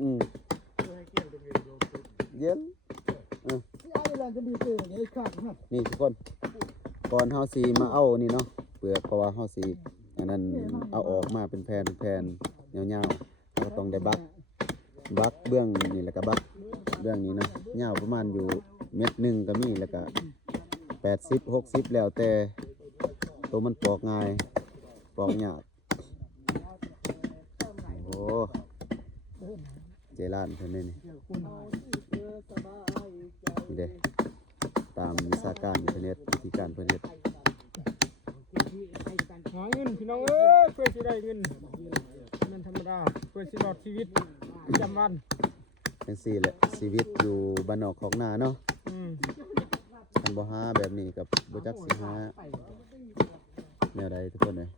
อืมเย็นนี่ทุกคนก่อนเฮาสิมาเอานี่เนาะเปลือกเพราะว่าเฮาสิอันนั้นเอาออกมาเป็นแผ่นยาวๆเราก็ต้องได้บักเบื้องนี่แล้วก็บักเบื้องนี้เนาะยาวประมาณอยู่เม็ดหนึ่งก็มีแล้วก็80-60แล้วแต่ตัวมันปอกง่ายปอกยากโอ้เจร้านเพิ่นนี่เด้ตามวิชาการเพิ่นเฮ็ดวิธีการเพิ่นเฮ็ดหาเงินพี่น้องเอ้ยเพื่อสิได้เงินมันธรรมดาเพื่อสิรอดชีวิตประจำวันจังซี่แหละชีวิตอยู่บ้านนอกของนาเนาะคันบ่หาแบบนี้กับบ่จักสิหาแนวใดทุกคนเอ้ย